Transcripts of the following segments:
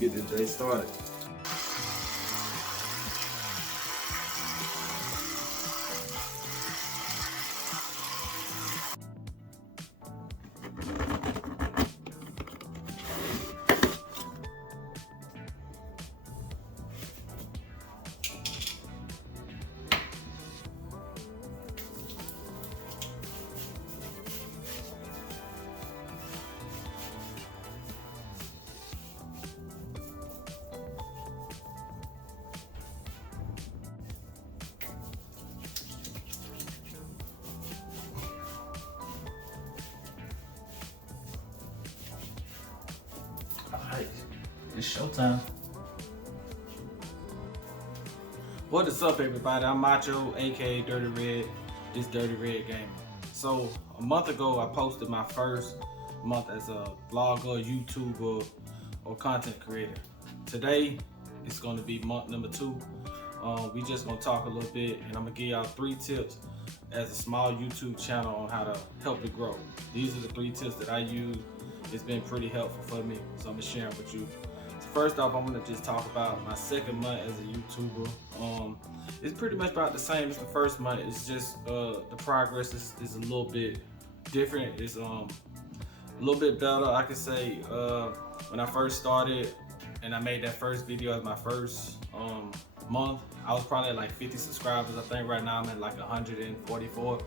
get this day started. Alright, it's showtime. What is up, everybody? I'm Macho, aka Dirty Red. It's Dirty Red Gaming. So a month ago, I posted my first month as a vlogger, YouTuber, or content creator. Today, it's going to be month number 2. We just gonna talk a little bit, and I'm gonna give y'all 3 tips as a small YouTube channel on how to help it grow. These are the 3 tips that I use. It's been pretty helpful for me, so I'm gonna share them with you. So first off, I'm gonna just talk about my second month as a YouTuber. It's pretty much about the same as the first month. It's just the progress is a little bit different. It's a little bit better, I can say. When I first started and I made that first video as my first month, I was probably at like 50 subscribers. I think right now I'm at like 144.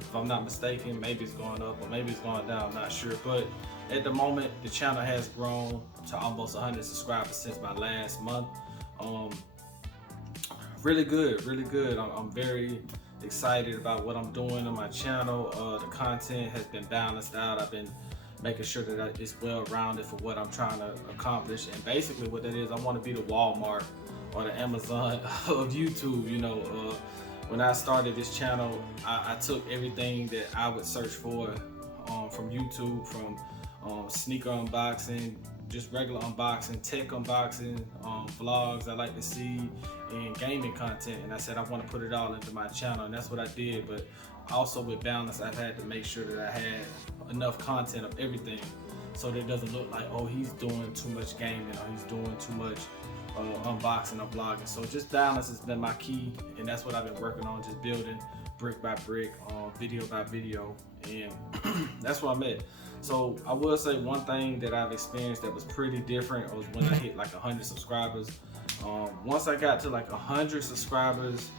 If I'm not mistaken, maybe it's going up or maybe it's going down, I'm not sure. But at the moment, the channel has grown to almost 100 subscribers since my last month. Really good, really good. I'm very excited about what I'm doing on my channel. The content has been balanced out. I've been making sure that it's well-rounded for what I'm trying to accomplish. And basically what that is, I want to be the Walmart or the Amazon of YouTube. You know, when I started this channel, I took everything that I would search for from YouTube, from sneaker unboxing, just regular unboxing, tech unboxing, vlogs I like to see, and gaming content. And I said I want to put it all into my channel, and that's what I did. But also with balance, I've had to make sure that I had enough content of everything, so that it doesn't look like, oh, he's doing too much gaming or he's doing too much unboxing or vlogging. So just balance has been my key, and that's what I've been working on, just building brick by brick, video by video, and that's where I'm at. So I will say one thing that I've experienced that was pretty different was when I hit like 100 subscribers. Once I got to like 100 subscribers,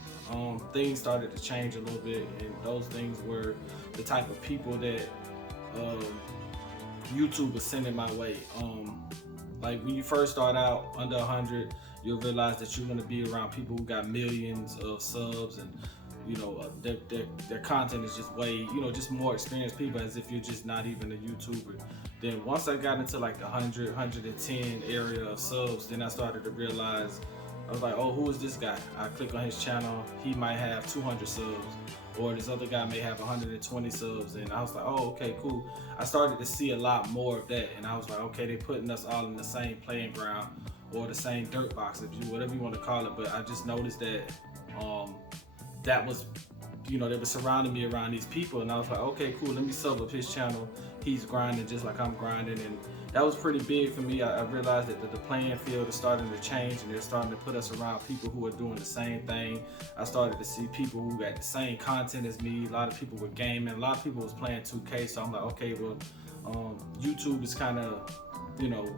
things started to change a little bit, and those things were the type of people that YouTube was sending my way. Like when you first start out under 100, you'll realize that you're gonna be around people who got millions of subs, and you know, their content is just way, you know, just more experienced people, as if you're just not even a YouTuber. Then once I got into like the 100, 110 area of subs, then I started to realize, I was like, oh, who is this guy? I click on his channel, he might have 200 subs, or this other guy may have 120 subs, and I was like, oh, okay, cool. I started to see a lot more of that, and I was like, okay, they're putting us all in the same playing ground, or the same dirt box, if you, whatever you want to call it. But I just noticed that that was, you know, they were surrounding me around these people, and I was like, okay, cool, let me sub up his channel. He's grinding just like I'm grinding, and that was pretty big for me. I realized that the playing field is starting to change, and they're starting to put us around people who are doing the same thing. I started to see people who got the same content as me. A lot of people were gaming, a lot of people was playing 2K, so I'm like, okay, well, YouTube is kind of, you know,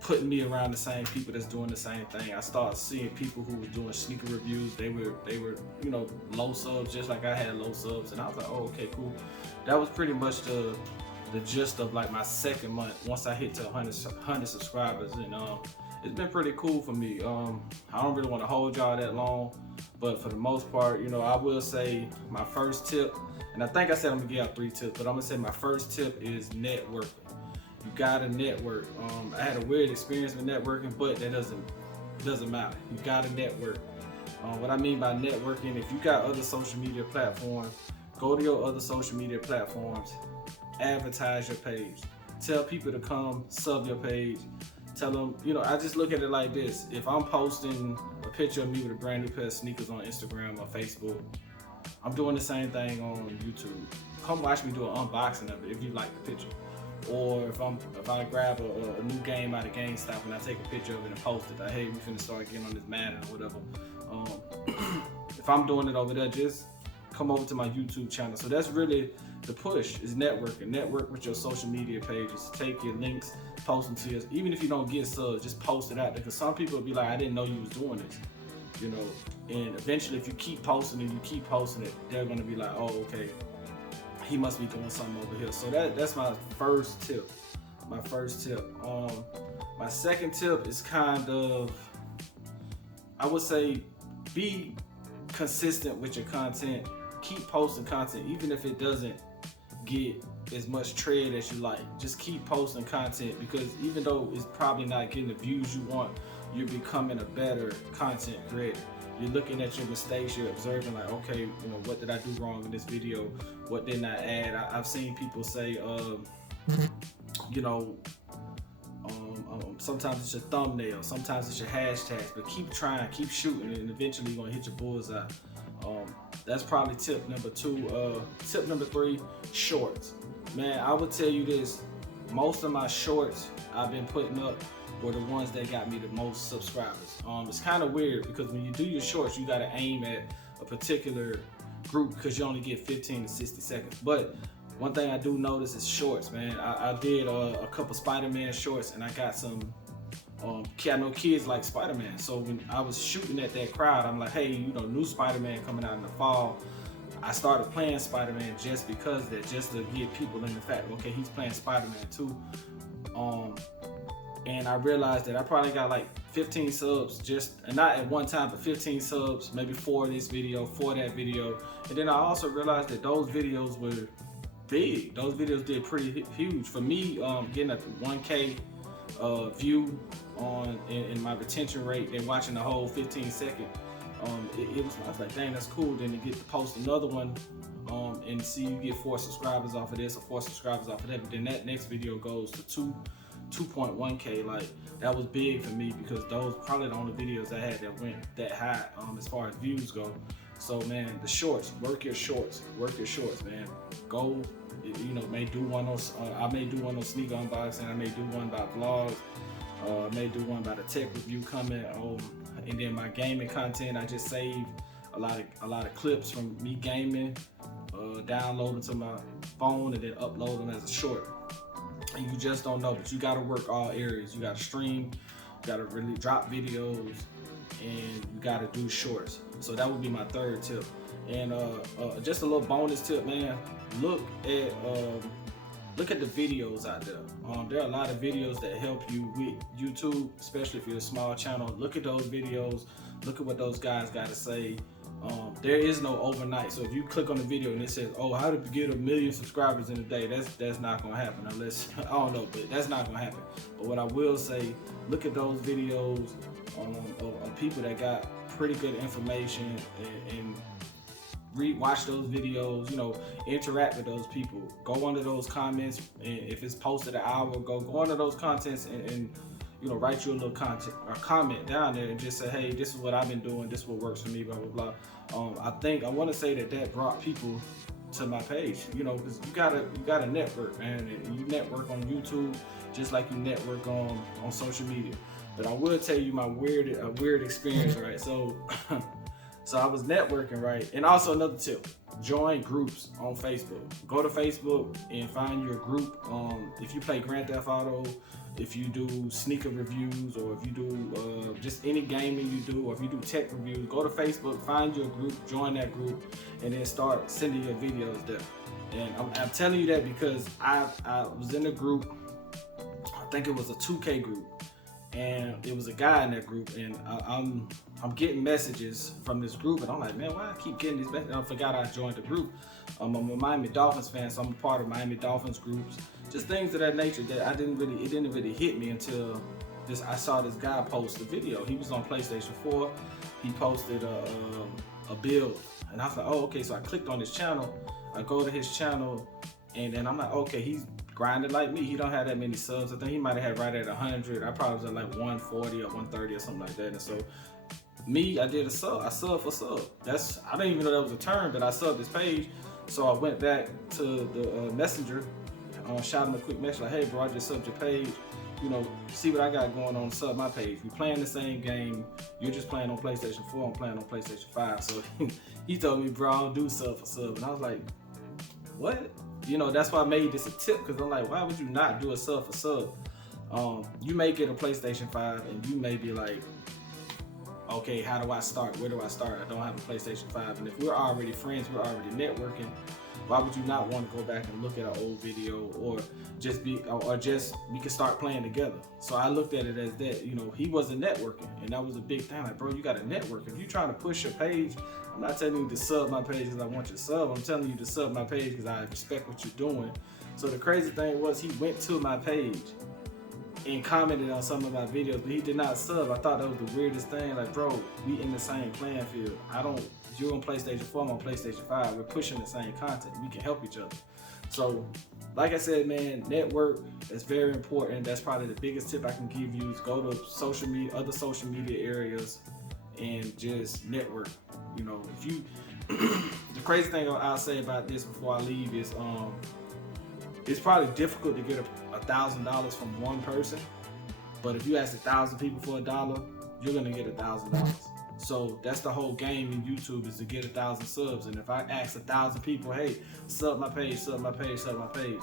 putting me around the same people that's doing the same thing. I started seeing people who was doing sneaker reviews. They were, you know, low subs, just like I had low subs, and I was like, oh, okay, cool. That was pretty much the gist of like my second month once I hit to 100 subscribers, and it's been pretty cool for me. I don't really want to hold y'all that long, but for the most part, you know, I will say my first tip, and I think I said I'm gonna give y'all 3 tips, but I'm gonna say my first tip is networking. You gotta network. I had a weird experience with networking, but that doesn't matter. You gotta network. What I mean by networking, if you got other social media platforms, go to your other social media platforms, advertise your page. Tell people to come sub your page. Tell them, you know, I just look at it like this. If I'm posting a picture of me with a brand new pair of sneakers on Instagram or Facebook, I'm doing the same thing on YouTube. Come watch me do an unboxing of it if you like the picture. or if I grab a new game out of GameStop and I take a picture of it and post it, like, hey, we finna start getting on this Madden or whatever. If I'm doing it over there, just come over to my YouTube channel. So that's really the push, is networking. Network with your social media pages. Take your links, post them to us. Even if you don't get subs, just post it out there. Because some people will be like, I didn't know you was doing this, you know. And eventually, if you keep posting and you keep posting it, they're gonna be like, oh, okay, he must be doing something over here. So that's my first tip. My second tip is kind of, I would say, be consistent with your content. Keep posting content, even if it doesn't get as much tread as you like. Just keep posting content, because even though it's probably not getting the views you want, you're becoming a better content creator. You're looking at your mistakes, you're observing, like, okay, you know, what did I do wrong in this video? What didn't I add? I've seen people say, you know, sometimes it's your thumbnail, sometimes it's your hashtags, but keep trying, keep shooting, and eventually you're gonna hit your bullseye. That's probably tip number 2. Tip number 3, shorts. Man, I would tell you this, most of my shorts I've been putting up were the ones that got me the most subscribers. It's kind of weird, because when you do your shorts, you gotta aim at a particular group, because you only get 15 to 60 seconds. But one thing I do notice is shorts, man. I did a couple Spider-Man shorts, and I got some, I know kids like Spider-Man. So when I was shooting at that crowd, I'm like, hey, you know, new Spider-Man coming out in the fall. I started playing Spider-Man just because that, just to get people in the fact, okay, he's playing Spider-Man too. And I realized that I probably got like 15 subs, just, and not at one time, but 15 subs, maybe for this video, for that video. And then I also realized that those videos were big. Those videos did pretty huge. For me, getting a 1K view in my retention rate and watching the whole 15-second, I was like, dang, that's cool. Then to get to post another one and see you get 4 subscribers off of this or 4 subscribers off of that, but then that next video goes to 2.1K. Like, that was big for me, because those probably the only videos I had that went that high as far as views go. So man, the shorts, work your shorts, man. Go, you know, may do one on, I may do one on sneaker unboxing, I may do one about vlogs, I may do one about a tech review coming, and then my gaming content, I just saved a lot of clips from me gaming, download them to my phone and then upload them as a short. And you just don't know, but you gotta work all areas. You gotta stream, you gotta really drop videos, and you gotta do shorts. So that would be my third tip. And just a little bonus tip, man. Look at the videos out there. There are a lot of videos that help you with YouTube, especially if you're a small channel. Look at those videos. Look at what those guys got to say. There is no overnight. So if you click on the video and it says, oh, how to get 1 million subscribers in a day, that's not gonna happen, unless, I don't know, but that's not gonna happen. But what I will say, look at those videos of people that got pretty good information, and watch those videos, you know, interact with those people. Go under those comments, and if it's posted an hour ago, go under those contents and you know, write you a little comment down there and just say, hey, this is what I've been doing, this is what works for me, blah, blah, blah. I want to say that brought people to my page, you know, because you gotta network, man. And you network on YouTube just like you network on social media. But I will tell you my weird experience, right? So I was networking, right? And also another tip, join groups on Facebook. Go to Facebook and find your group. If you play Grand Theft Auto, if you do sneaker reviews, or if you do just any gaming you do, or if you do tech reviews, go to Facebook, find your group, join that group, and then start sending your videos there. And I'm telling you that because I was in a group, I think it was a 2K group, and it was a guy in that group, and I'm getting messages from this group, and I'm like, man, why I keep getting these messages? I forgot I joined the group. I'm a Miami Dolphins fan, so I'm a part of Miami Dolphins groups. Just things of that nature that it didn't really hit me until I saw this guy post a video. He was on PlayStation 4. He posted a build, and I was like, oh, okay. So I clicked on his channel. I go to his channel, and then I'm like, okay, he's grinding like me. He don't have that many subs. I think he might have had right at 100. I probably was at like 140 or 130 or something like that. And so me, I did a sub. I subbed for sub. I didn't even know that was a term, but I subbed his page. So I went back to the messenger shot him a quick message like, hey bro, I just subbed your page. You know, see what I got going on, sub my page. We playing the same game. You're just playing on PlayStation 4, I'm playing on PlayStation 5. So he told me, bro, I don't do sub for sub. And I was like, what? You know, that's why I made this a tip, because I'm like, why would you not do a sub for sub? You may get a PlayStation 5 and you may be like, okay, how do I start? Where do I start? I don't have a PlayStation 5. And if we're already friends, we're already networking, why would you not want to go back and look at an old video, or just we can start playing together? So I looked at it as that, you know, he wasn't networking, and that was a big thing. Like, bro, you got to network. If you're trying to push your page, I'm not telling you to sub my page because I want your sub. I'm telling you to sub my page because I respect what you're doing. So the crazy thing was, he went to my page and commented on some of my videos, but he did not sub. I thought that was the weirdest thing. Like, bro, we in the same playing field. You're on PlayStation 4, I'm on PlayStation 5. We're pushing the same content. We can help each other. So, like I said, man, network is very important. That's probably the biggest tip I can give you, is go to social media, other social media areas, and just network. You know, if you, the crazy thing I'll say about this before I leave is, it's probably difficult to get $1,000 from one person, but if you ask 1,000 people for $1, you're gonna get $1,000. So that's the whole game in YouTube, is to get 1,000 subs. And if I ask 1,000 people, hey, sub my page, sub my page, sub my page,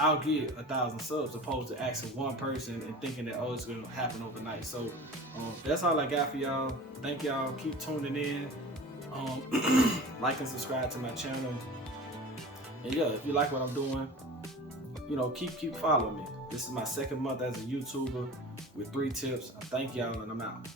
I'll get 1,000 subs, opposed to asking one person and thinking that, oh, it's gonna happen overnight. So that's all I got for y'all. Thank y'all. Keep tuning in. Like and subscribe to my channel. And yeah, if you like what I'm doing, you know, keep following me. This is my second month as a YouTuber with 3 tips. I thank y'all, and I'm out.